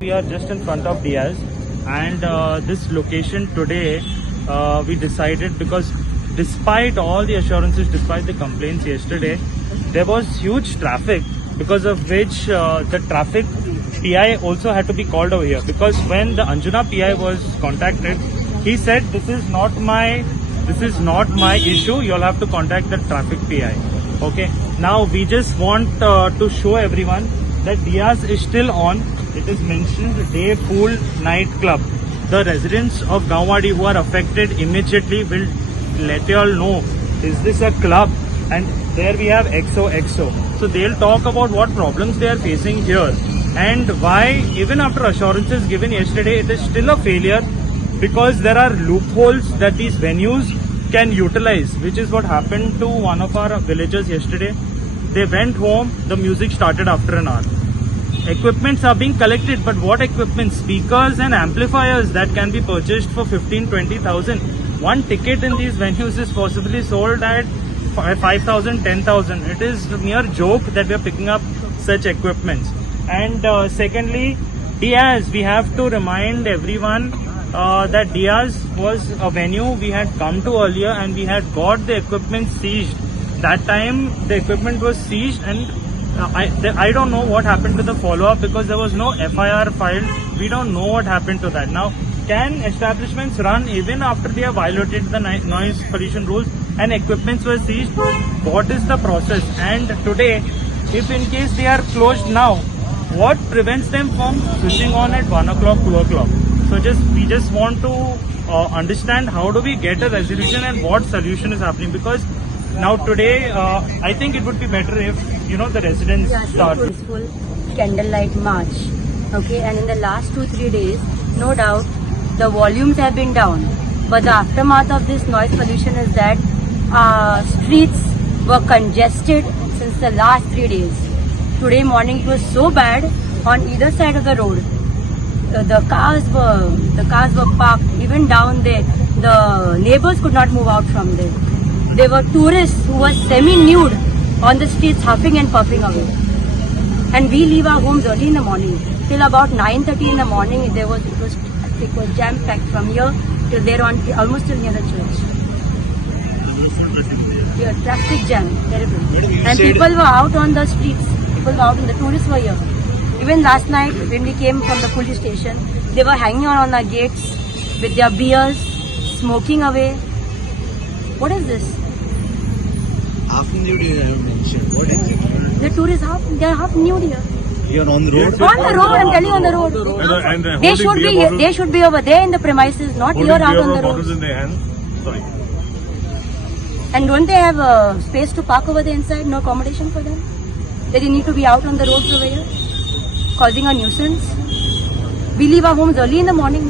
We are just in front of Diaz, and this location today we decided, because despite all the assurances, despite the complaints yesterday, there was huge traffic, because of which the traffic PI also had to be called over here. Because when the Anjuna PI was contacted, he said, this is not my issue, you'll have to contact the traffic PI. Okay, now we just want to show everyone that Diaz is still on. It is mentioned day, pool, night club. The residents of Gaonwadi who are affected immediately will let you all know, is this a club? And there we have XOXO. So they'll talk about what problems they are facing here and why, even after assurances given yesterday, it is still a failure, because there are loopholes that these venues can utilize, which is what happened to one of our villagers yesterday. They went home, the music started after an hour. Equipments are being collected, but what equipment? Speakers and amplifiers that can be purchased for 15,000-20,000. One ticket in these venues is possibly sold at 5,000, 10,000. It is a mere joke that we are picking up such equipments. And secondly, Diaz, we have to remind everyone that Diaz was a venue we had come to earlier, and we had got the equipment seized. That time the equipment was seized, and I don't know what happened to the follow-up, because there was no FIR filed. We don't know what happened to that. Now, can establishments run even after they have violated the noise pollution rules and equipments were seized? What is the process? And today, if in case they are closed now, what prevents them from switching on at 1 o'clock, 2 o'clock? So we just want to understand how do we get a resolution and what solution is happening, because now today I think it would be better if the residents start. Peaceful candlelight march. Okay, and in the last 2-3 days, no doubt the volumes have been down, but the aftermath of this noise pollution is that streets were congested since the last 3 days. Today morning it was so bad on either side of the road. The cars were parked even down there. The neighbors could not move out from there. There were tourists who were semi-nude on the streets huffing and puffing away. And we leave our homes early in the morning. Till about 9:30 in the morning, it was jam-packed from here till there on almost till near the church. Yeah, traffic jam, terrible. And people were out on the streets. People were out and the tourists were here. Even last night when we came from the police station, they were hanging on our gates with their beers, smoking away. What is this? Half nude you have mentioned. What exactly? The tourists they're half nude here. You are on the road? On the road, I'm telling you, on the road. They should be over there in the premises, not here out on the road. in their hands. Sorry. And don't they have space to park over there inside? No accommodation for them? That they need to be out on the roads over here, causing a nuisance. We leave our homes early in the morning.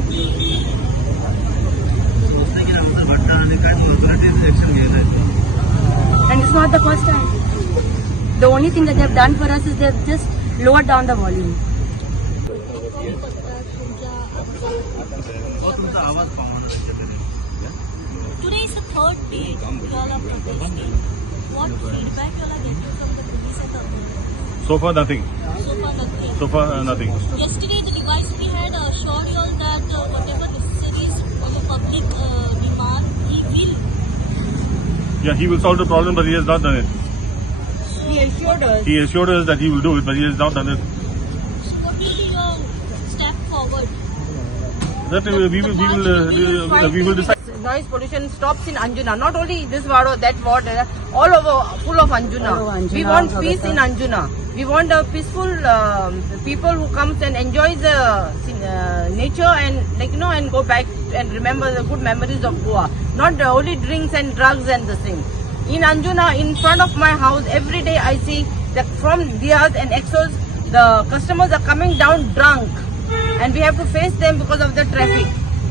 And it's not the first time. The only thing that they've done for us is they've just lowered down the volume. Today is the third day you all are protesting. What feedback you all are getting from the police and the authorities? So far, nothing. So far, So far, nothing. nothing. Yesterday, the device we had assured you all that whatever necessaries for the public demand, he will. Yeah, he will solve the problem, but he has not done it. He assured us. He assured us that he will do it, but he has not done it. So, what will be your step forward? That we will decide. Noise pollution stops in Anjuna. Not only this ward or that ward, all over, full of Anjuna. All over Anjuna, We want all peace over. in Anjuna. We want a peaceful people who comes and enjoys the nature and and go back and remember the good memories of Goa. Not only drinks and drugs and the thing. In Anjuna, in front of my house, every day I see that from Diaz and Exos, the customers are coming down drunk, and we have to face them because of the traffic.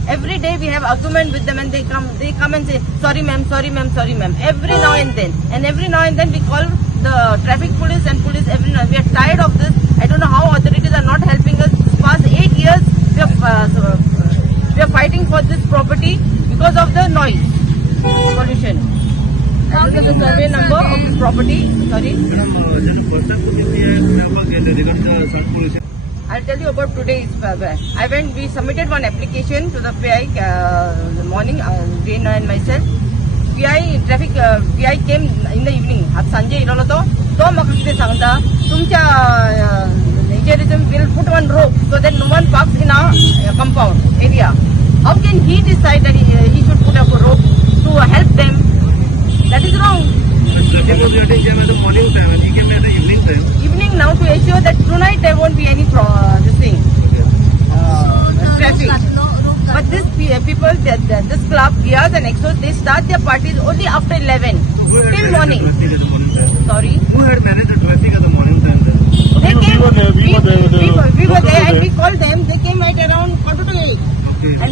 Every day we have argument with them, and they come and say, sorry ma'am, sorry ma'am, sorry ma'am. Every now and then we call the traffic police and police every now. We are tired of this. I don't know how authorities are not helping us. Past 8 years we are fighting for this property because of the noise pollution. I don't know the survey number of this property. Sorry. I'll tell you about today's. We submitted one application to the PI in the morning, Jane and myself. PI traffic PI came in the evening. At Sanjay Iloloto, तो मग सांगता तुमच्या naturism will put one rope so that no one parks in our compound area. How can he decide that he should put up a rope to help them? That is wrong. Evening now to ensure that tonight there won't be any traffic. But this people, this club, Gears and Exos, they start their parties only after 11 till morning. Sorry. Who had managed the traffic at the morning time? They came. We We were there and we called them. They came at around 7:45. Okay. And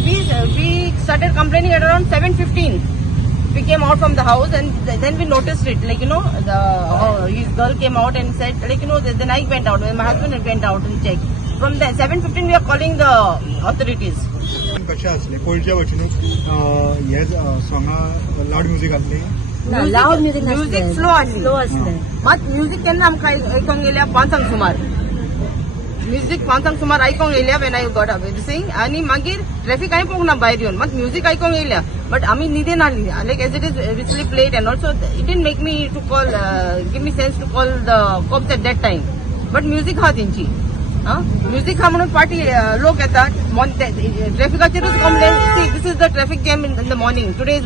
we started complaining at around 7:15. We came out from the house and then we noticed it. His girl came out and said, then I went out. My husband went out and checked. From there, 7:15 we are calling the authorities. कशें आसलें पयलींच्या भशेनूच हे सोंगां loud music आसली Loud music slow आसली. Slow असलें. मात music केन्ना आमकां आयकोंक येयल्या 5 सुमार. म्युजीक 5 सुमार आयकोंक येयल्या वेन आय गॉट अवे सिंग आनी मागीर ट्रॅफिक हांवें पळोवंक ना भायर येवन मात म्युजीक आयकोंक येयल्या बट आमी न्हिदेन आसली like as it is we sleep late and also it didn't make me to call give me sense to call the cops at that time but music आहा तेंची म्युजीक हा म्हणून पार्टी लोक येतात ट्रॅफिकाचेरूच complain see this is the traffic jam in the morning today's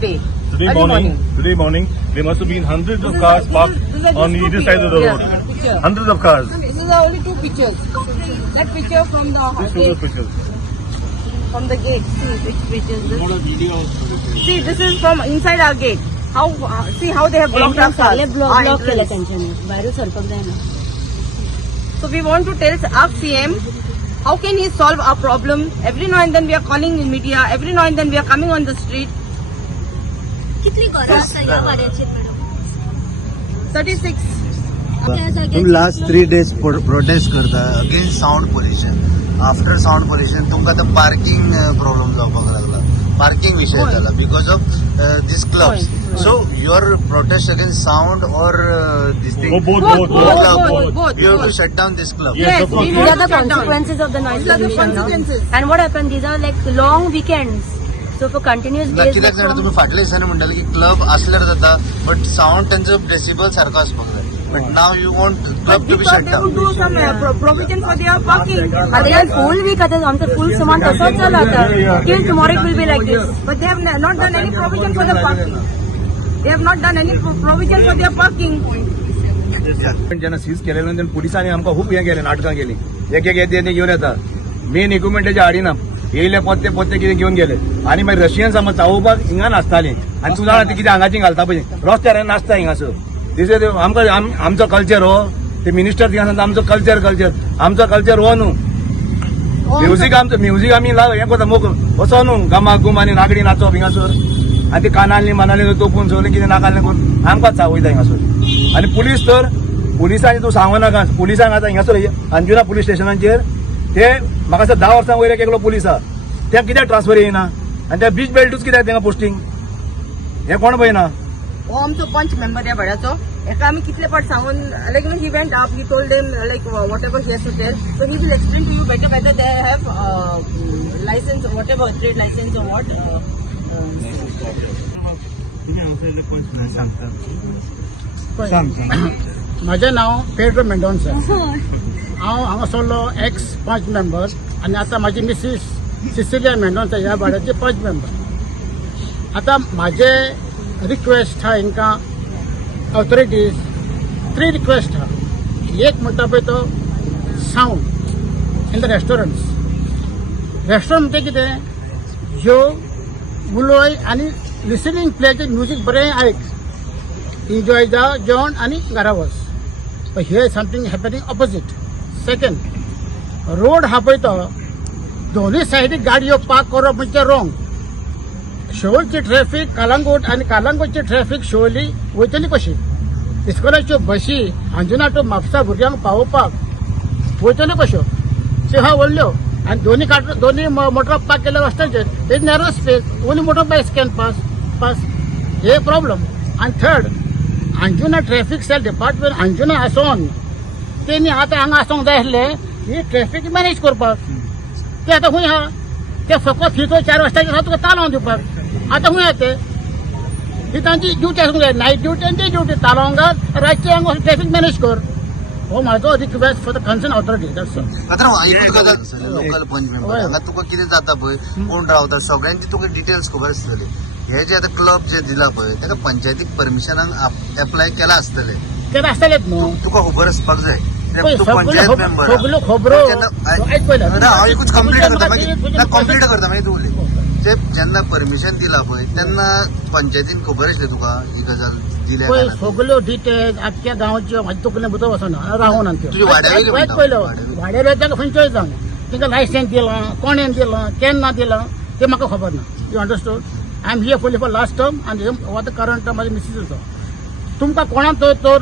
day Today morning, there must have been hundreds of cars parked on either side of the road. Hundreds of cars. This is only 2 pictures. That picture from the Just two gate. pictures. From the gate. See which picture is this? See, this is from inside our gate. See how they have blocked our cars. Block Our केलं entrance. त्यांच्याने बाहेर सरपक जायना. So we want to tell our CM, how can he solve our problem? Every now and then we are calling in media. Every now and then we are coming on the street. कितली घरां आसा ह्या वाड्याचेर madam? 36. तुम्ही last 3 days protest करता against sound pollution after sound pollution तुमकां आतां parking problem जावपाक लागला पार्किंग विषय झाला because of this clubs. So your protest against sound or this thing Both. You have to shut down this club. Yes, we These will are the shut down. consequences of the noise These are the pollution. no? consequences. And what happened? These are like long weekends. So for continuous days. कित्याक like जाणां from- तुम्ही फाटल्या दिसांनी म्हणटाले की club असल्यार जाता but sound त्यांचो decibel सारको आसपाक जाय. But now you want club to be We thought shut they would do some provision for their parking. आता यार फुल वीक आता आमचं फुल सामान तसंच चालू आता till tomorrow it will be like this. But they have not done any provision for the parking. They have not done any provision for their parking. पण ज्यांना सीज केलेलं आणि पोलिसांनी आमकां खूप हे केले नाटकां केली एक येते घेऊन येतात मेन इक्विपमेंट त्याच्या हाडिना येयले पोते कितें घेऊन गेले आणि मागीर रशियन्स आमकां चावोवपाक हिंगा नाचताली आणि तूं जाणा ती कितें हांगाची घालता पळय रस्त्यार नाचता हिंगासर दिस आमकां आमचो कल्चर हो ते मिनिस्टर थिंगा सांगता आमचो कल्चर आमचो कल्चर हो न्हू म्युझीक आमी हे करता मोग वचो न्हू गमाक गुम आनी नागडी नाचप हिंगासर आणि ते कानांनी मनाली तोपून सगळें कितें नाकालें करून आमकांच चावयता हिंगासर आणि पुलिसांनी तूं सांगू नाका पुलिसांक आतां हिंगासर अंजुना पुलीस स्टेशनाचेर ते म्हाका दिसता 10 वर्सां वयर एकलो पुलीस आहा त्या कित्याक ट्रान्सफर येयना आनी त्या बीच बेल्टूच कित्याक तेंगा पोस्टींग हे कोण पळयना हो आमचो पंच मेंबर ह्या भाड्याचो एका आमी कितले फावट सांगून like he went up he told them like whatever he has to tell so he will explain to you better they have licence whatever trade licence or what म्हजें नांव Pedro Mendonsa हांव हांगासरलो x पंच member आनी आतां म्हाजी मिसीस Sicilia Mendonsa ह्या वाड्याचे पंच member. आतां म्हाजे request आहा हांकां ऑथॉरिटीज 3 रिक्वेस्ट आहा. एक म्हणटा पळय तो सावंड इन द रेस्टॉरंट्स म्हणजे कितें ह्यो उलोय आनी लिसनींग प्लेचे म्युजीक बरें आयक enjoy the जेवण आणि घरा वच. पण हे something happening opposite. Second road हा पळय तो दोन्ही सायडीक गाडयो पार्क करप म्हणजे रॉंग. शेवटची ट्रॅफिक कालांगूट आणि कालांगूटची ट्रॅफिक शेवली वयतली कशी इस्कॉलाच्यो बशी अंजुना टू म्हापसा भुरग्यांक पावोवपाक वयतल्यो कश्यो त्यो हा व्हडल्यो आणि दोन्ही मोटर पार्क केले रस्त्याचेर it narrow space only motor bikes can pass हे प्रॉब्लम. आणि third Anjuna traffic cell department Anjuna आसोन तेणी आतां हांगा आसोंक जाय आसले ही ट्रॅफिक मॅनेज करपाक ते आतां खूंय आहा ते फकत ही 4 वाजताचेर तुका तालोवन दिवपाक आतां खूंय आहा ते ही तांची ड्युटी आसूंक जाय नायट ड्युटी आनी डे ड्युटी तालोवंक घाल रातचे हांगा ट्रॅफिक मॅनेज कर. हो म्हाजो request for the concern authority that's all. Local panch member हांगा तुका कितें जाता पळय कोण रावता सगळ्यांची तुका डिटेल्स खबर आसतली. हे जे आता क्लब जे दिला पळय ताका पंचायतीक परमिशनाक एप्लाय केला आसतले ते आसतलेच न्हू तुका खबर आसपाक जाय. पळय तूं पंचायत मेंबर सगल्यो खबरो आयक पयलें हांव एकूच कंप्लीट करता मागीर तूं उलय. ते जेन्ना परमिशन दिला पळय तेन्ना पंचायतीन खबर आसली तुका ही गजाल दिल्या पळय सगल्यो डिटेल्स आख्या गांवच्यो म्हाजे तकलेन भितर वचना रावून तुज्या वाड्यावयल्यो पळय वाड्यावयल्या ताका खंयच्योय जावं तांकां लायसन्स दिलां कोणेन दिलां केन्ना दिलां तें म्हाका खबर ना. You understood I am here for last term आनी वॉट द करंट टर्म म्हाजे मिसीस तुमकां कोणाक तर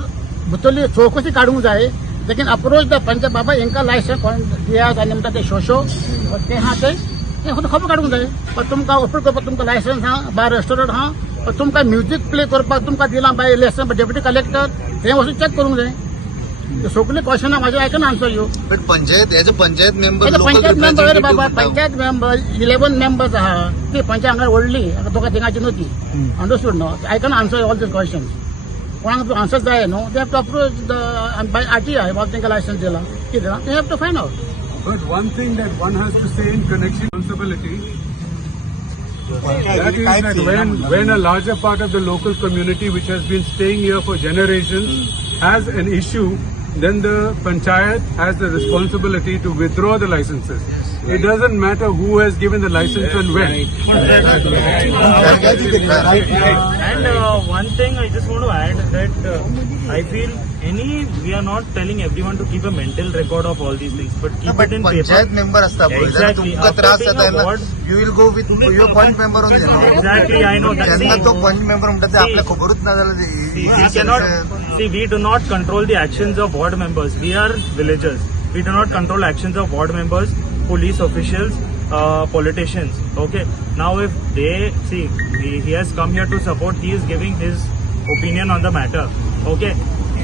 भितरली चवकशी काडूंक जाय लेकिन अप्रोच द पंचायत बाबा हांकां लायसन्स कोण दियात आनी म्हणटा ते शोशो ते आहा ते खबर काडूंक जाय. पण तुमकां ऑफर करपाक तुमकां लायसन्स आहा बाय रेस्टॉरंट आहा पण तुमकां म्युजीक प्ले करपाक तुमकां दिलां बाय लेसन डेप्युटी कलेक्टर हे वचून चॅक करूंक जाय. सगळी क्वेश्चन म्हाजे I can answer you. But panchayat as a panchayat member panchayat member बाबा पंचायत मेंबर 11 मेंबर्स आहा ती पंचायत हांगा व्हडली तुका थिंगाची न्हू ती अंडरस्टूड न्हू. I can answer all these questions कोणाक तूं आन्सर जाय न्हू they have to approach the by RTI बाबा तांकां लायसन्स दिलां कितें दिलां they have to find out. But one thing that one has to say in connection responsibility, that is that when a larger part of the local community which has been staying here for generations has an issue, then the panchayat has the responsibility to withdraw the licenses. It doesn't matter who has given the license and when. And one thing I just want to add that I feel we are not telling everyone to keep a mental record of all these things, but keep it in paper. Panchayat member असता Exactly. तुमकां त्रास जाता you will go with your panch member only. Exactly, I know that. जेन्ना तो पंच member म्हणटा ते आपल्याक खबरूच ना जाल्यार we do not control the actions of ward members. We are villagers. We do not control actions of ward members, police officials, politicians. Okay. Now if they see, he has come here to support, he is giving his opinion on the matter. Okay,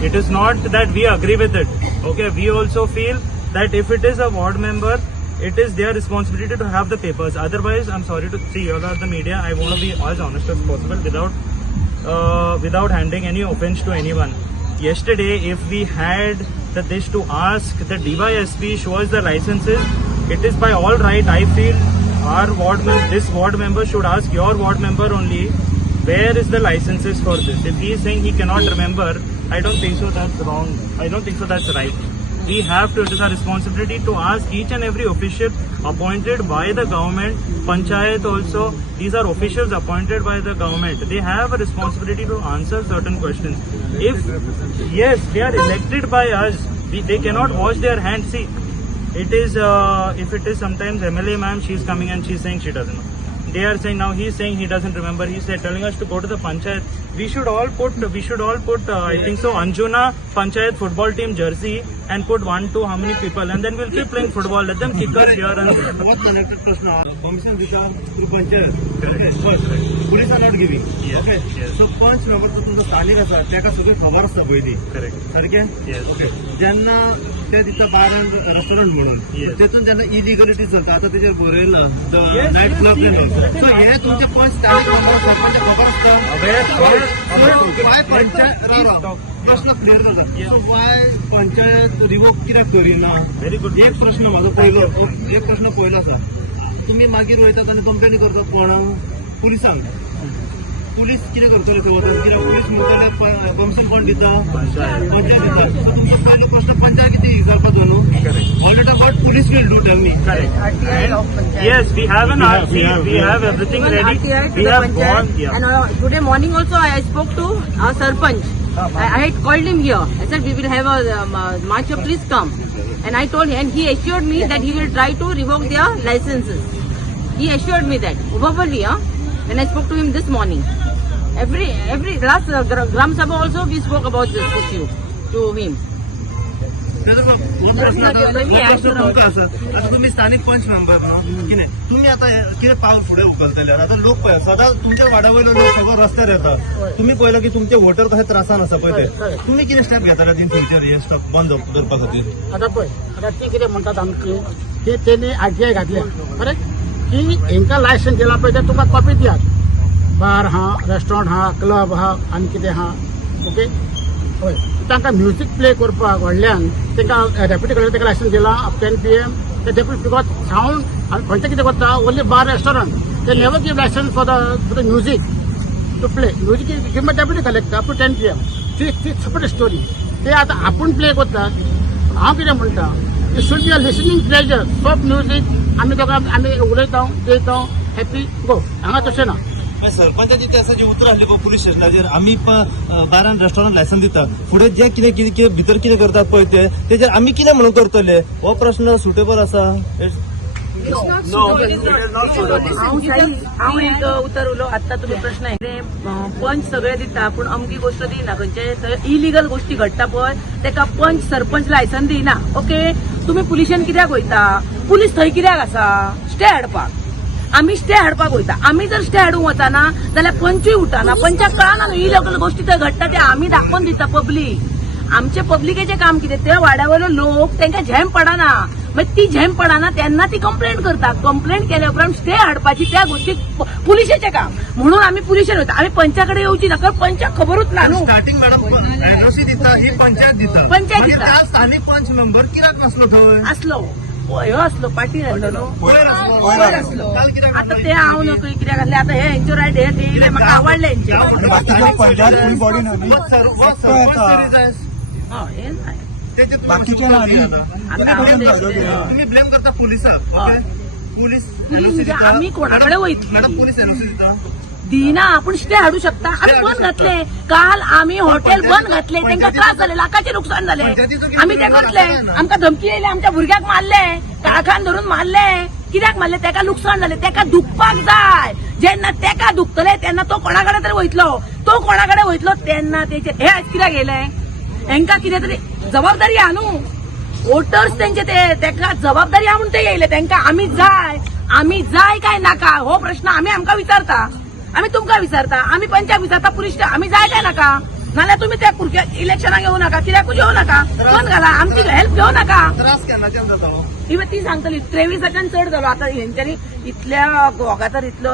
it is not that we agree with it. Okay, we also feel that if it is a ward member, it is their responsibility to have the papers. Otherwise, I'm sorry to see, you all are the media, I want to be as honest as possible without handing any offense to anyone. Yesterday, if we had this to ask the DYSP show us the licenses, it is by all right. I feel this ward member should ask your ward member only, where is the licenses for this? If he is saying he cannot remember, I don't think so that's wrong. I don't think so that's right. We have to, it is our responsibility to ask each and every official appointed by the government, Panchayat also, these are officials appointed by the government. They have a responsibility to answer certain questions. If, yes, they are elected by us, they cannot wash their hands. See, it is, if it is sometimes MLA ma'am, she is coming and she is saying she doesn't know. They are saying now he is saying he doesn't remember. He is telling us to go to the Panchayat. We should all put, I think so, Anjuna Panchayat football team jersey and put 1, 2, how many people, and then we'll keep playing football. Let them kick us here and there. What connected प्रश्न permission दिता through panchayat. Correct. Police are not giving. Yes. Okay. Yes. So punch member तो तुमचा स्थानिक असा त्याका सगळी खबर असता पयली. Correct. सारखे? Yes. ओके. ज्यांना ते दिता बार एंड रेस्टॉरंट म्हणून Yes. तेतून ज्यांना इलिगलिटी चलता आता त्याच्यावर बरयलं Yes, night yes, club yes. सो हे तुमचे पंच स्थानिक member सरपंच खबर असतं. वाय पंचायत प्रश्न क्लिअर करता. सो वाय पंचायत रिवोक कित्याक करिना? Very good. एक प्रश्न माझो पहिलो आसा. तुम्ही मागीर वयतात आनी कंप्लेनी करतात कोणाक? पुलिसांक. पुलीस कितें करतले थंय वचून? कित्याक पुलीस म्हणटले परमिशन कोण दिता? पंचायत दिता. सो तुमचो पयलो प्रश्न पंचायत कितें विचारपाचो न्हू? All the time but police will do tell me. Correct. RTI of Panchayat. Yes, we have an RC, we have everything Even ready. RTI to We the have Panchayat. gone, yeah. And today morning also I spoke to our Sarpanch. I had called him here. I said we will have a march of please come. And I told him, and he assured me that he will try to revoke their licenses. He assured me that verbally, when I spoke to him this morning. Every last Gram Sabha also we spoke about this issue to him. तुमकां आसा आता तुम्ही स्थानिक पंच member न्हू कितें तुम्ही आता कितें पावल फुडें उखलतले आता लोक पळय सदां तुमच्या वाडा वयलो लोक सगळो रस्त्यार येता तुम्ही पळयला की तुमचे वोटर कशे त्रासान आसा पळय ते तुम्ही कितें स्टेप घेतले इन फ्युचर हे स्टॉप बंद करपा खातीर आता पळय आता ती कितें म्हणटात आमची ते तेणी आरटीआय घातल्या करेक्ट की हेंकां लायसन्स दिला पळय ते तुका कॉपी दियात बार हा रेस्टॉरंट हा क्लब हा आनी कितें हा ओके हय तांकां म्युजीक प्ले करपाक व्हडल्यान तांकां डेप्युटी कलेक्टर ताका लायसन्स दिला अप 10 PM ते डेप्युटी बिकॉज सावंड आनी खंयचे कितें करता ओन्ली बार रेस्टॉरंट ते never give license for the music to play music give my deputy collector up to 10 PM ती सेपरेट स्टोरी ते आतां आपूण प्ले करतात हांव कितें म्हणटा it should be a listening pleasure soft music आमी दोगां आमी उलयता जयता हॅपी गो हांगा तशें ना सरपंचाची ते जी उतर आसली पळय पुलीस स्टेशनाचेर आमी बार आनी रेस्टॉरंट लायसन्स दिता फुडें जे कितें भितर कितें करतात पळय तेजेर आमी कितें म्हणून करतले हो प्रश्न सुटेबल आसा हांव एक उतर उलो आत्ता तुमी प्रश्न पंच सगळे दिता पूण अमकी गोष्ट दिना खंयचे थंय इलिगल गोष्टी घडटा पळय तेका पंच सरपंच लायसन्स दिना ओके तुमी पुलिशेन कित्याक वयता पुलीस थंय कित्याक आसा स्टे हाडपाक आमी स्टे हाडपाक वयता आमी जर स्टे हाडूंक वचना जाल्यार पंचूय उठाना पंचाक कळना न्हू इलिगल गोष्टी थंय घडटा ते आमी दाखोवन दिता पब्लीक आमचे पब्लिकेचें काम कितें ते वाड्यावयलो लोक तांकां झेम पडना मागीर ती झेम पडना तेन्ना ती कंप्लेंट करता कंप्लेंट केल्या उपरांत स्टे हाडपाची त्या गोष्टीक पुलिशेचें काम म्हणून आमी पुलिशेन वयता आमी पंचा कडेन येवची ना कारण पंचाक खबरूच ना न्हू स्टार्टिंग मॅडम एनओसी दिता ही पंचायत दिता पंचायत दिता. स्थानिक पंच मेंबर कित्याक नासलो थंय आसलो ह्यो आसलो पाटील आसलो न्हू वयर आसलो आता ते हांव नको कित्याक आसले आता हे हेंच्यो रायट हे ते म्हाका आवडले हेंचे हे नाही तुम्ही ब्लेम करता पुलिसाक ओके पुलीस म्हणजे आम्ही कोणाकडे वयतली मॅडम पुलीस एनओसी दिता दिना आपण स्टे हाडू शकता आम्ही बंद घातले काल आम्ही हॉटेल बंद घातले तांकां त्रास झाले लाखाचे नुकसान झाले आम्ही ते करतले आमकां धमकी येयली आमच्या भुरग्याक मारले काळखान धरून मारले कित्याक मारले तेका नुकसान झाले तेका दुखपाक जाय जेन्ना तेका दुखतले तेन्ना तो कोणाकडे तरी वयतलो तो कोणाकडे वयतलो तेन्ना तेचे हे आज कित्याक येयले हेंकां कितें तरी जबाबदारी आहा न्हू वोटर्स तेंचे तेका जबाबदारी आहा म्हणून ते येयले तेंकां आमी जाय आम्ही जाय काय नाका हो प्रश्न आम्ही आमका विचारता, आम्ही तुमका विचारता, आम्ही पंचायत विचारता, पुलिस आम्ही जाय काय नाका, नाल्या तुम्ही त्या कुरक्या इलेक्शनाक येऊ नका, कित्याक येऊ नका, फोन घाला, आमची हेल्प घेऊ नका. इवन ती सांगतली 23 चढ झालो आता हेंच्यानी इथल्या गोगातर इतलो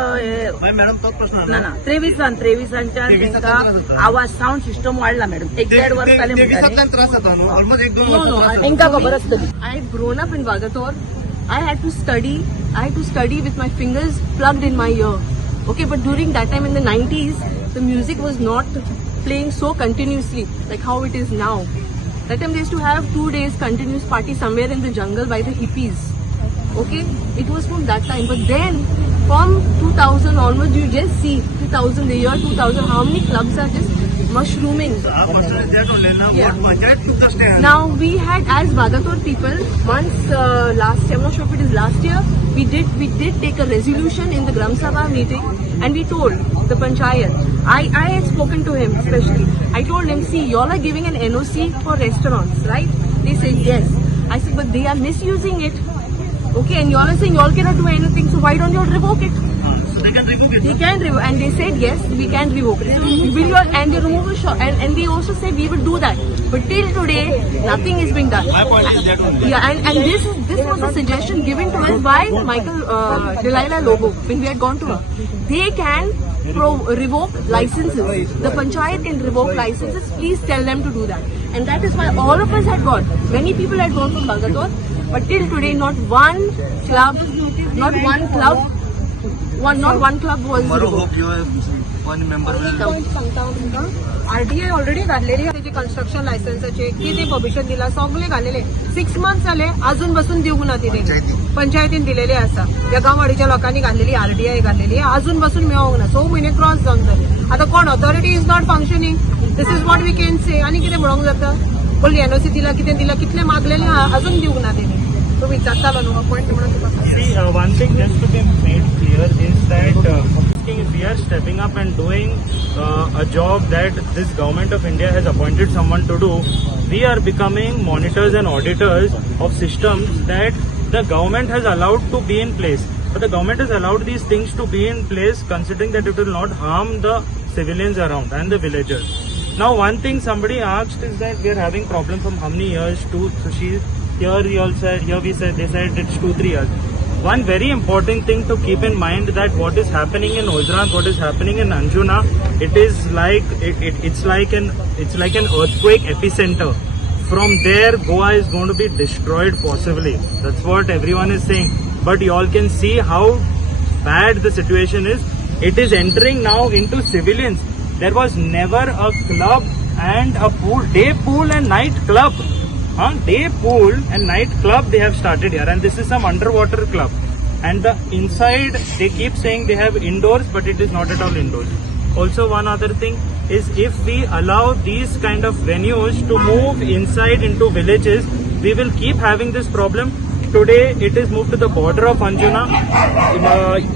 मॅडम तोच प्रश्न ना 23 तेंका आवाज साऊंड सिस्टम वाढला मॅडम. 1-1.5 वर्ष झाले म्हणटाले. त्रास जाता न्हू, ऑलमोस्ट 1-2 No, no, तेंका खबर आसतली. I had grown up in Vagator. I had to study with my fingers plugged in my ear. Okay, but during that time in the 90s, the music was not playing so continuously like how it is now. That time they used to have 2 days continuous party somewhere in the jungle by the hippies. Okay, it was from that time. But then from 2000 onwards, you just see 2000, the year 2000, how many clubs are just mushrooming. Now we had, as Vagator people, once last year, I'm not sure if it is last year, we did take a resolution in the Gram Sabha meeting, and we told the panchayat. I had spoken to him especially. I told him, see, y'all are giving an NOC for restaurants, right? They said yes. I said, but they are misusing it. Okay, and y'all are saying y'all cannot do anything, so why don't y'all revoke it? They can revoke, and they said yes, we can revoke it. So will you, and they remove the shop, and they also said we will do that. But till today, nothing is being done. My point is that only. Yeah, and this was a suggestion given to us by Michael Delilah Lobo when we had gone to her. They can revoke licenses. The panchayat can revoke licenses. Please tell them to do that. And that is why all of us had gone. Many people had gone from Vagator, but till today, not one club was revoked. one member will RTI already घातलेली त्याची construction लायसन्सचे किती permission दिला सगळे घातलेले 6 months झाले अजून बसून देऊ ना तिथे पंचायतीन दिलेले असा या गाववाडीच्या लोकांनी घातलेली आरटीआय घातलेली अजून बसून मिळवूंक ना 6 महिने क्रॉस जाऊन जाले आता कोण authority is not functioning this is what we can say आणि किती म्हणूंक जाता बोल एनओसी दिला किती दिला कितले मागलेले अजून देऊ ना तिने तो विचारतालो न्हू पॉईंट म्हणून See, one thing just to be made clear is that if we are stepping up and doing a job that this government of India has appointed someone to do, we are becoming monitors and auditors of systems that the government has allowed to be in place. But the government has allowed these things to be in place considering that it will not harm the civilians around and the villagers. Now, one thing somebody asked is that we are having problem from how many years to, so we said, they said it's 2-3 years. One very important thing to keep in mind that what is happening in Ozran, what is happening in Anjuna, it is like it's like an earthquake epicenter. From there, Goa is going to be destroyed possibly. That's what everyone is saying. But you all can see how bad the situation is. It is entering now into civilians. There was never a club and a pool, day pool and night club. Day pool and night club they have started here, and this is some underwater club. And the inside they keep saying they have indoors, but it is not at all indoors. Also, one other thing is if we allow these kind of venues to move inside into villages, we will keep having this problem. Today it is moved to the border of Anjuna.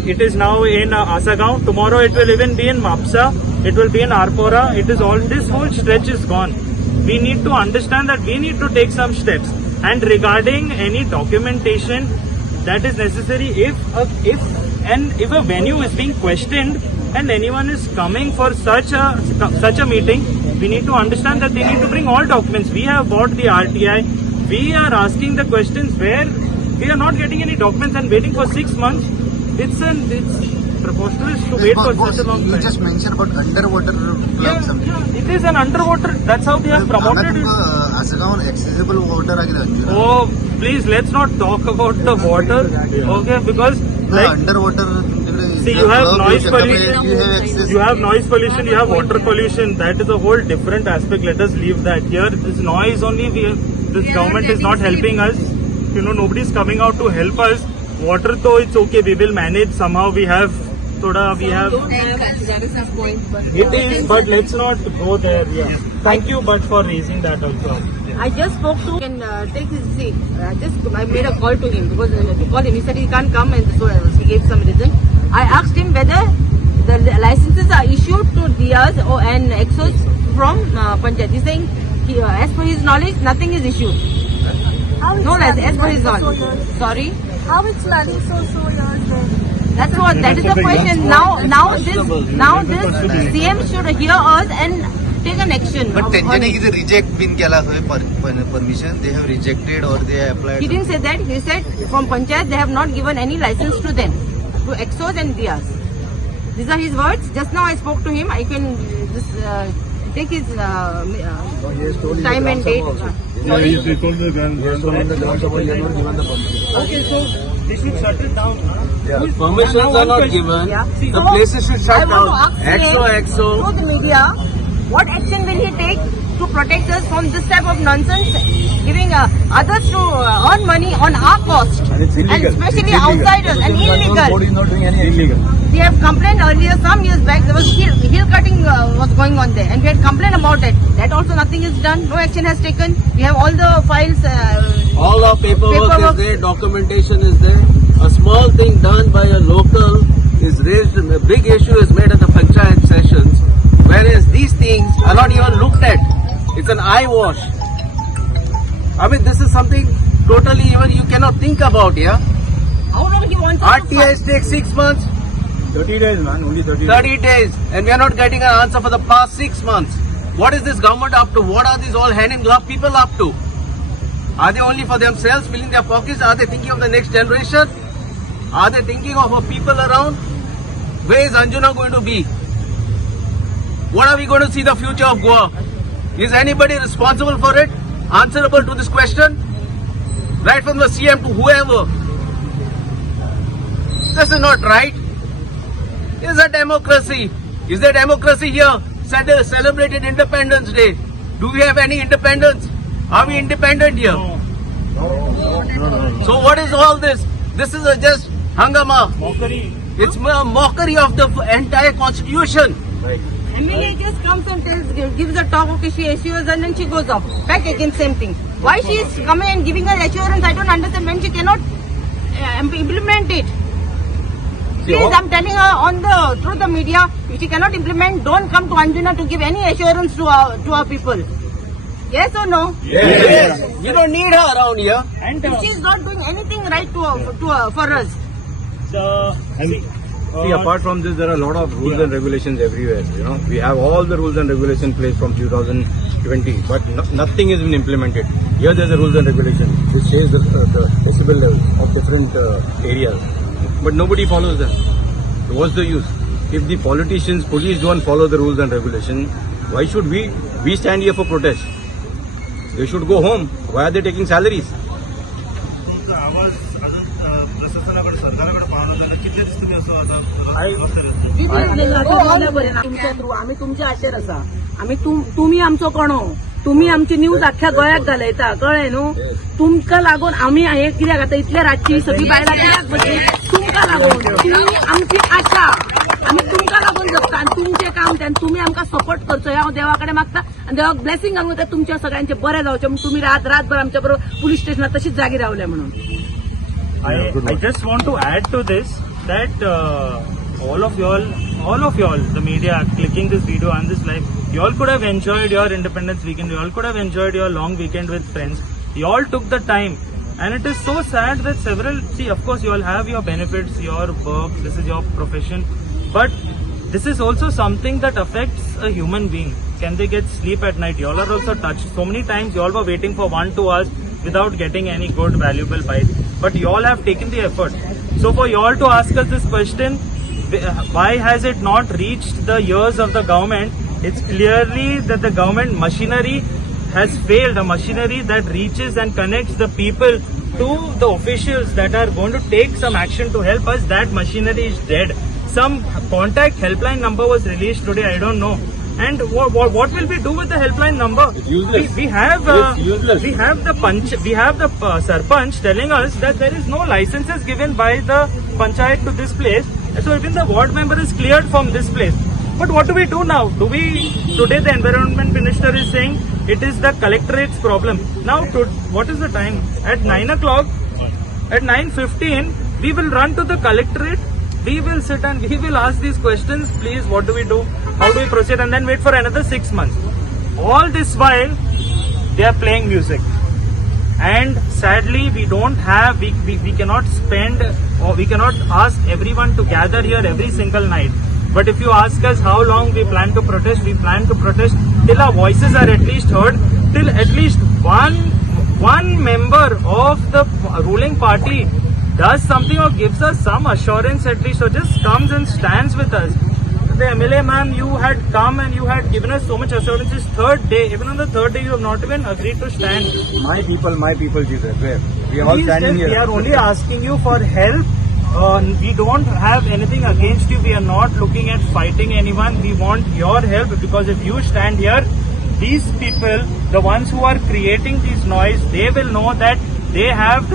It is now in Asagaon. Tomorrow it will even be in Mapsa. It will be in Arpora. It is all, this whole stretch is gone. We need to understand that we need to take some steps. And regarding any documentation that is necessary, if a venue is being questioned and anyone is coming for such a meeting, we need to understand that they need to bring all documents. We have bought the RTI. We are asking the questions where we are not getting any documents and waiting for 6 months. It's preposterous to wait for such a long time. You just mentioned about underwater club something. Yeah, it is an underwater. That's how they have promoted it. Asagaon accessible water agile Anjuna. Oh, please, let's not talk about the water, okay? Because like underwater. see, you have noise pollution. You have access. You have noise pollution. You have water pollution. That is a whole different aspect. Let us leave that. Here, this noise only. This government is not helping us. You know, nobody is coming out to help us. Water, though, it's okay. We will manage somehow. We have. That is his point. But It is, but let's not go there. Yeah. Thank you, but for raising that also. I just spoke to him and take his seat. I made a call to him because to call him. He said he can't come, and so he gave some reason. I asked him whether the licenses are issued to Diaz and Exos from Panchayat. He's saying, as per his knowledge, nothing is issued. No license, as per his knowledge. Sorry. How it's running so years then? That is the question. Now this CM should hear us and take an action. But on त्यांच्यानी it. किती reject बिन केला खंय permission they have rejected और दे He applied didn't say that. He said from Panchayat they have not given any license to them, to Exos and Dias. These are his words. Just now I spoke to him. I can take his time and date. Yeah, he told the Grand Okay, so they should shut it down. Permissions are not given. Yeah. The So, places should I shut want to down. ask Exo. to the media, what action will he take to protect us from this type of nonsense, giving others to earn money on our cost, And it's illegal. especially It's illegal. outsiders, and illegal. Body is not doing any illegal. We have complained earlier, some years back, there was hill cutting was going on there, and we had complained about it. That also nothing is done, no action has taken. We have all the files. All our paperwork Paperwork. is there, documentation is there. A small thing done by a local is raised, a big issue is made at the panchayat sessions, whereas these things are not even looked at. It's an eye wash. I mean, this is something totally even you cannot think about, yeah? How long he wants us to RTIs take 6 months, 30 days, man. Only 30 days. 30 days, and we are not getting an answer for the past 6 months. What is this government up to? What are these all hand in glove people up to? Are they only for themselves, filling their pockets? Are they thinking of the next generation? Are they thinking of our people around? Where is Anjuna going to be? What are we going to see the future of Goa? Is anybody responsible for it? Answerable to this question? Right from the CM to whoever. This is not right. Is a democracy? Is there democracy here? Celebrated Independence Day. Do we have any independence? Are we independent here? So what is all this? This is a just hangama. Mockery. It's a mockery of the entire constitution. MLA just comes and gives a talk, okay, she assures and then she goes off. Back again, same thing. Why she is coming and giving her assurance, I don't understand when she cannot implement it. Please, I'm telling her through the media, if she cannot implement, don't come to Anjuna to give any assurance to our people. Yes or no? Yes. You don't need her around here. And She is not doing anything right for us. See, apart from this, there are a lot of rules and regulations everywhere. You know, we have all the rules and regulations in place from 2020, but nothing has been implemented. Here, there's a rules and regulation which says the decibel levels of different areas, but nobody follows them. So what's the use? If the politicians, police don't follow the rules and regulations, why should we stand here for protest? They should go home. Why are they taking salaries? आवाज अजून प्रशासनाकडे सरकारकडे पाहणं झालं कितलेच तुम्ही असं आता तुमच्या थ्रू आम्ही तुमचे आशेर आसा आम्ही तुम्ही आमचो कणो तुम्ही आमची न्यूज अख्ख्या गोंयाक घालयता कळ्ळें न्हू तुमकां लागून आमी हे कित्याक आतां इतल्या रातची सगळी बायलां कित्याक बसली तुमकां लागून तुम्ही आमची आशा आमी तुमकां लागून जगता आनी तुमचें काम तें तुम्ही आमकां सपोर्ट करचो हे हांव देवा कडेन मागता आनी देवाक ब्लेसिंग सांगूं तें तुमच्या सगळ्यांचे बरें जावचें म्हणून तुम्ही रातभर आमच्या बरोबर पुलीस स्टेशनार तशीच जागी रावले म्हणून I just want to add to this that all of y'all, the media, clicking this video and this live, you all could have enjoyed your Independence weekend. You all could have enjoyed your long weekend with friends. You all took the time, and it is so sad that of course, you all have your benefits, your work, this is your profession, but this is also something that affects a human being. Can they get sleep at night? You all are also touched. So many times you all were waiting for 1-2 hours without getting any good, valuable bite. But you all have taken the effort. So for you all to ask us this question, why has it not reached the ears of the government? It's clearly that the government machinery has failed, a machinery that reaches and connects the people to the officials that are going to take some action to help us. That machinery is dead. Some contact helpline number was released today, I don't know. And what will we do with the helpline number? It's useless. We have the sarpanch telling us that there is no licenses given by the panchayat to this place. So even the ward member is cleared from this place. But what do we do now? Today the environment minister is saying it is the collectorate's problem. Now what is the time? At 9 o'clock, at 9:15, we will run to the collectorate. We will sit and we will ask these questions. Please, what do we do? How do we proceed? And then wait for another 6 months. All this while, they are playing music. and sadly we don't have, we cannot spend, or we cannot ask everyone to gather here every single night. But if you ask us how long we plan to protest, we plan to protest till our voices are at least heard, till at least one member of the ruling party does something or gives us some assurance at least, or just comes and stands with us. The MLA ma'am, you had come and you had given us so much assurances. Third day, even on the third day, you have not even agreed to stand. My people, Jesus, where? We are all Please, standing here. we are only asking you for help. We don't have anything against you. We are not looking at fighting anyone. We want your help, because if you stand here, these people, the ones who are creating this noise, they will know that they have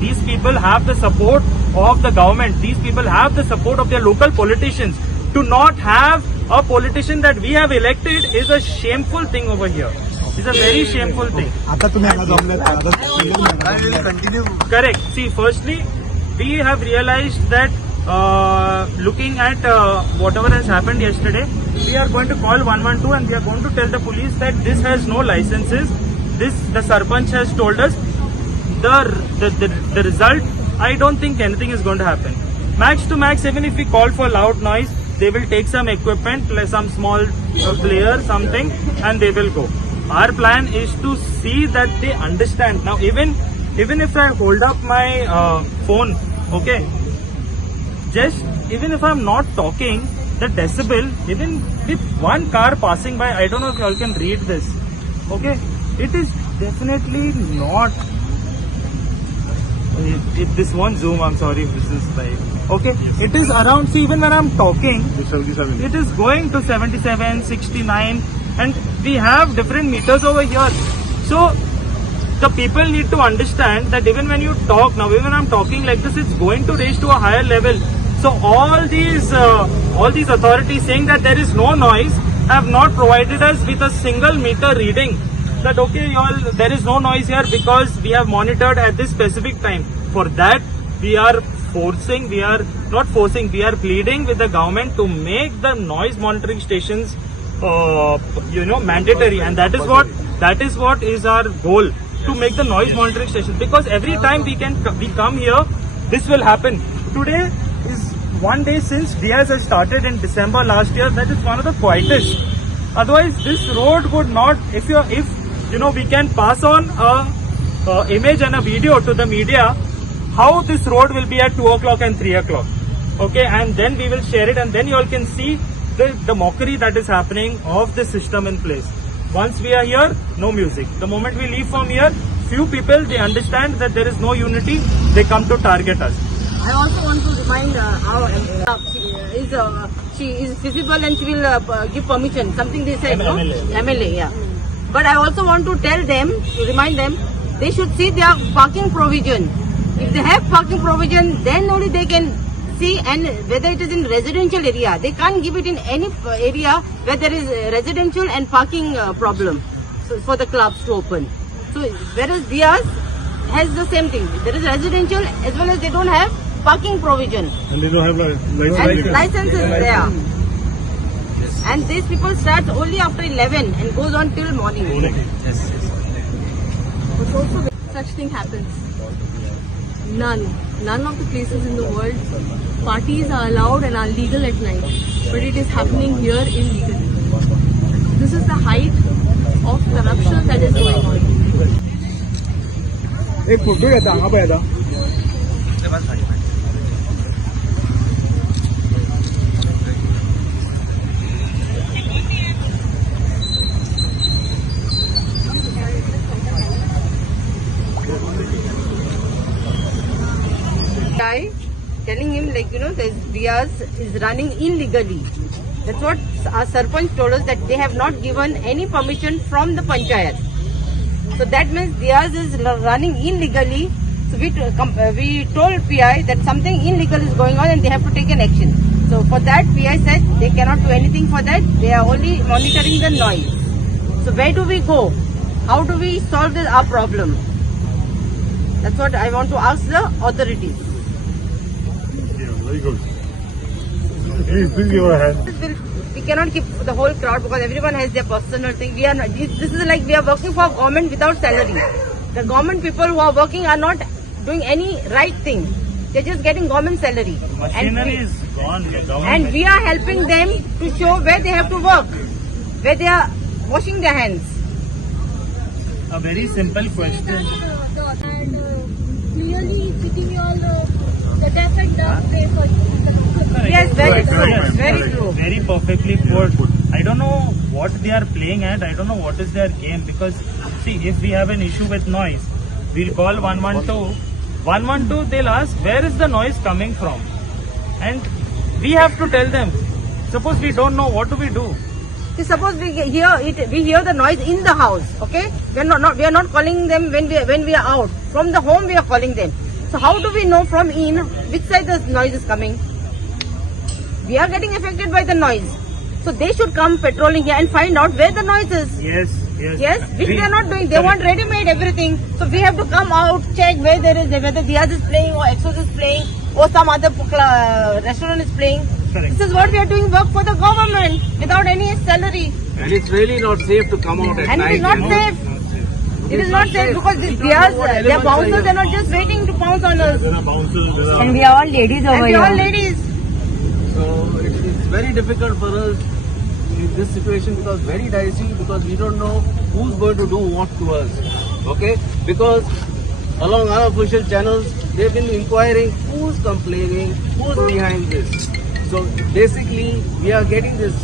these people have the support of the government. These people have the support of their local politicians. To not have a politician that we have elected is a shameful thing over here. It's a very shameful thing. I will continue. Correct. See, firstly, we have realized that looking at whatever has happened yesterday, we are going to call 112 and we are going to tell the police that this has no licenses. The Sarpanch has told us. The result, I don't think anything is going to happen. Max to max, even if we call for loud noise, they will take some equipment, like some small player, something, and they will go. Our plan is to see that they understand. Now, even if I hold up my phone, okay, just even if I'm not talking, the decibel, even with one car passing by, I don't know if you all can read this, okay, it is definitely not. This won't zoom, I'm sorry if this is like, okay, it is around, see, even when I'm talking, it is going to 77, 69, and we have different meters over here. So the people need to understand that even when you talk now, even when I'm talking like this, it's going to reach to a higher level. So all these authorities saying that there is no noise have not provided us with a single meter reading. That okay, y'all, there is no noise here because we have monitored at this specific time. For that, we are not forcing, we are pleading with the government to make the noise monitoring stations, mandatory, and that is what is our goal, to make the noise monitoring stations. Because every time we come here, this will happen. Today is one day since Diaz has started in December last year. That is one of the quietest. Otherwise, this road would not. If we can pass on a image and a video to the media, how this road will be at 2 o'clock and 3 o'clock. Okay, and then we will share it, and then you all can see the mockery that is happening of the system in place. Once we are here, no music. The moment we leave from here, few people, they understand that there is no unity, they come to target us. I also want to remind she is visible and she will give permission. Something they said, no? MLA, yeah. But I also want to tell them, to remind them, they should see their parking provision. If they have parking provision, then only they can see, and whether it is in residential area. They can't give it in any area where there is residential and parking problem, so for the clubs to open. So whereas Diaz has the same thing. There is residential as well as they don't have parking provision. And they don't have Licenses there. And these people start only after 11 and goes on till morning. Yes. Such thing happens. None of the places in the world, parties are allowed and are legal at night. But it is happening here illegally. This is the height of corruption that is going on. Telling him Diaz is running illegally. That's what our Sarpanch told us, that they have not given any permission from the Panchayat. So that means Diaz is running illegally. So we told PI that something illegal is going on and they have to take an action. So for that, PI said they cannot do anything for that. They are only monitoring the noise. So where do we go? How do we solve our problem? That's what I want to ask the authorities. Very good. Please go ahead. We cannot keep the whole crowd because everyone has their personal thing. This is like we are working for government without salary. The government people who are working are not doing any right thing. They're just getting government salary. Machinery is gone. The government. And we are helping them to show where they have to work, where they are washing their hands. A very simple question. And clearly sitting your the deaf and dumb way for Yes, very true. Yes, Very true. Very perfectly put. I don't know what they are playing at. I don't know what is their game, because see, if we have an issue with noise, we'll call 112. 112, they'll ask where is the noise coming from, and we have to tell them. Suppose we don't know, what do we do? See, suppose we hear the noise in the house. Okay, we are not calling them when we are out. From the home we are calling them. So how do we know from in which side the noise is coming? We are getting affected by the noise. So they should come patrolling here and find out where the noise is. Yes. Yes, which they are not doing. They want ready-made everything. So we have to come out, check whether Diaz is playing or Exos is playing or some other restaurant is playing. Correct. This is what we are doing, work for the government without any salary. And it's really not safe to come out at And night. it is not you know. safe. It is not safe because they are bouncers. They are not just waiting to pounce on us. And we are all ladies over And we here. are all ladies. So it's very difficult for us in this situation, because very dicey, because we don't know who's going to do what to us. Okay? Because along our official channels, they've been inquiring who's complaining, who's behind this. So basically, we are getting this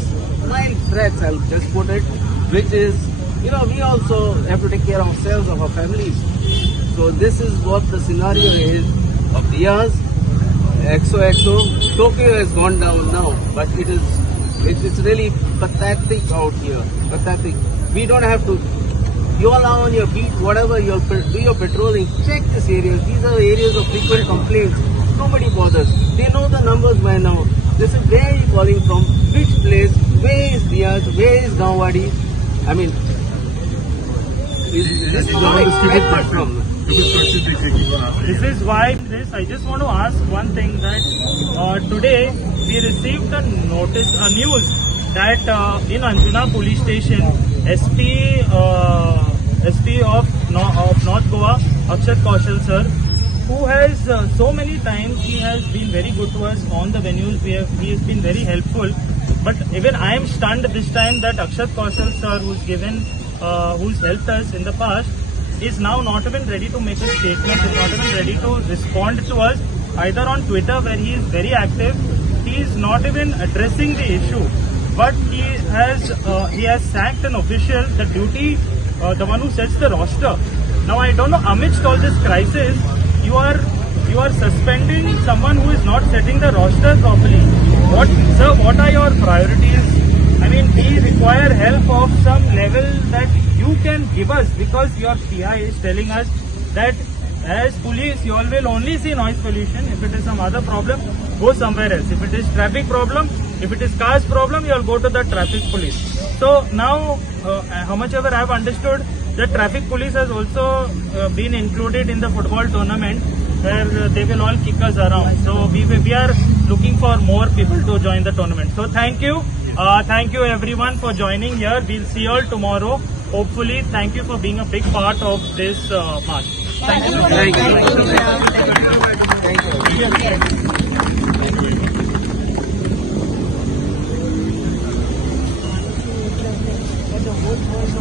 mild threats, I'll just put it, which is, we also have to take care of ourselves, of our families. So this is what the scenario is of Diaz, XOXO. Tokyo has gone down now, but it's really pathetic out here. Pathetic. We don't have to. You all are on your beat, whatever do your patrolling. Check these areas. These are areas of frequent complaints. Nobody bothers. They know the numbers by now. This is where you calling from, which place, where is Diaz, where is Gawadi. I mean, this is not expected from. This is why I just want to ask one thing, that today we received a news that in Anjuna police station, SP of North Goa, Akshat Kaushal sir, who has so many times he has been very good to us on the venues. He has been very helpful. But even I am stunned this time that Akshat Kaushal sir, who's helped us in the past, is now not even ready to make a statement, is not even ready to respond to us, either on Twitter, where he is very active. He is not even addressing the issue, but he has sacked an official, the duty, the one who sets the roster. Now I don't know, amidst all this crisis, you are suspending someone who is not setting the roster properly. What are your priorities? I mean, we require help of some level that you can give us, because your PI is telling us that as police you all will only see noise pollution. If it is some other problem, go somewhere else. If it is traffic problem, if it is cars problem, you all go to the traffic police. So now, how much ever I have understood, the traffic police has also been included in the football tournament, where they will all kick us around. So we are looking for more people to join the tournament. So thank you. Thank you everyone for joining here. We'll see you all tomorrow. Hopefully, thank you for being a big part of this march. Thank you. Thank you.